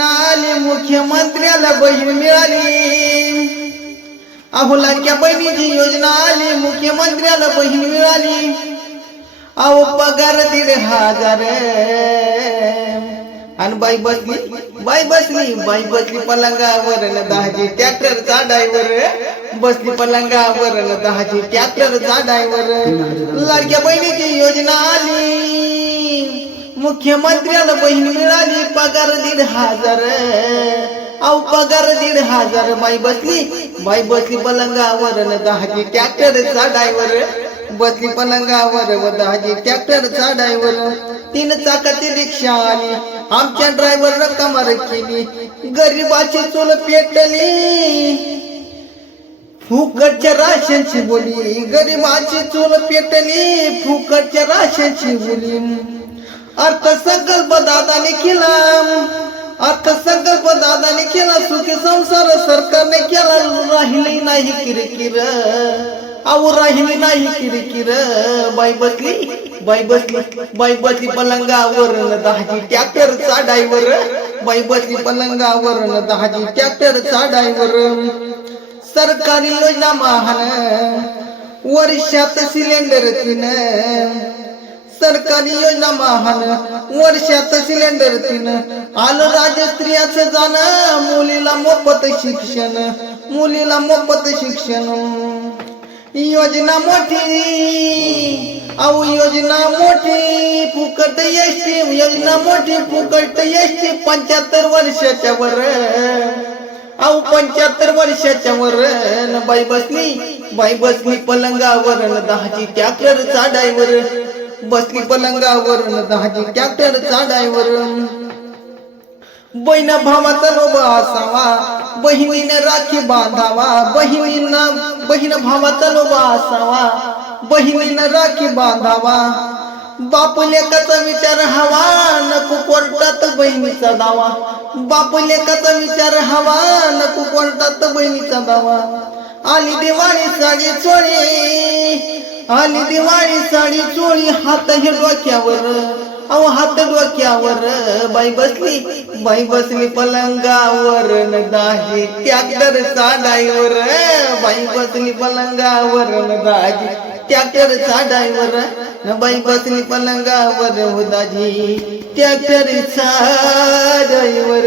आली मुख्यमंत्र्याला बहीण मिळाली. अहो लाडक्या बहिणीची योजना आली, मुख्यमंत्र्याला बहीण मिळाली. अहो पगार 1,500 आणि बाई बसली पलंगावर न 10 ट्रॅक्टरचा ड्रायव्हर बसली पलंगावर न 10 ट्रॅक्टरचा ड्रायव्हर. लाडक्या बहिणीची योजना आली, मुख्यमंत्र्याला बहीण मिळाली. पगार 1,500. अहो पगार 1,500. बाई बसली पलंगावर न 10 ट्रॅक्टरचा ड्रायव्हर बसली पलंगावर व 10 ट्रॅक्टरचा ड्रायव्हर. 3 चाकाची रिक्षा आली, आमच्या ड्रायव्हरनं कमार केली. गरीबाची चूल पेटली, फुकटच्या राशनची बोली. गरीबाची चूल पेटली, फुकटच्या राशनची बोली. अर्थसंकल्प दादाने केला, अर्थसंकल्प दादाने केला. सुखी संसार सरकारने केला. राहिली नाही किरकिर, अहो राहिली नाही किरकिर. बाई बसली पलंगावर न 10 ट्रॅक्टरचा ड्रायव्हर बाई बसली पलंगावर न 10 ट्रॅक्टरचा ड्रायव्हर. सरकारी योजना महान, वर्षात सिलेंडर 3. सरकारी योजना महान, वर्षात सिलेंडर 3. आलं राजस्त्रियाचं जाणं, मुलीला मोफत शिक्षण, मुलीला मोफत शिक्षण. योजना मोठी, अहो योजना मोठी, फुकट एसटी. योजना मोठी, फुकट एसटी. 75 वर्षाच्या वर, अहो 75 वर्षाच्या वर. बाई बसली पलंगावर न 10 ट्रॅक्टरचा ड्रायव्हर बसली पलंगावर न 10 ट्रॅक्टरचा ड्रायव्हर. बहीण भावाचा लोभ असावा, बहिणीने राखी बांधावा. बहीण भावाचा लोभ असावा, बहिणीने राखी बांधावा. बाप लेकाचा विचार हवा, नको कोर्टात बहिणीचा दावा. बाप लेकाचा विचार हवा, नको कोर्टात बहिणीचा दावा. आली दिवाळी साडी चोळी, आली दिवाळी साडी चोळी. हात हे डोक्यावर, अहो हात डोक्यावर. बाई बसली पलंगावर न 10 ट्रॅक्टरचा ड्रायव्हर बाई बसली पलंगावर न 10 ट्रॅक्टरचा ड्रायव्हर. बाई बसली पलंगावर न 10 ट्रॅक्टरचा ड्रायव्हर.